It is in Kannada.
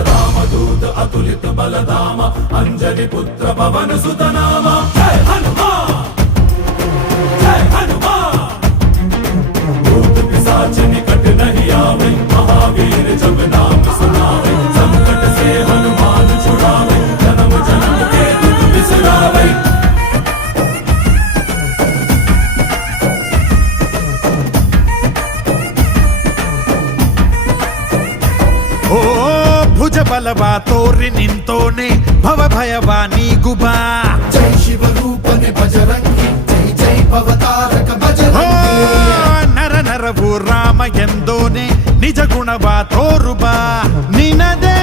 रामदूत अतुलित बलधाम अंजलि पुत्र पवन सुत नाम जय हनुमान जय हनुमान भूत पिशाच निकट नहीं आवे महावीर जब नाम सुनावे संकट से हनुमान छुड़ावे जन्म जन्म के दुख बिसरावे। ओ ಭುಜ ಬಲವಾ ತೋರಿ ನಿಂತೋನೆ ಭವ ಭಯವಾ ನೀಗುಬಾ ಜೈ ಶಿವ ರೂಪನೆ ಬಜರಂಗಿ ಜೈ ಜೈ ಭವತಾರಕ ಬಜರಂಗಿ ನರ ನರವು ರಾಮ ಎಂದೋನೆ ನಿಜ ಗುಣವಾ ತೋರುಬಾ ನಿನದೇ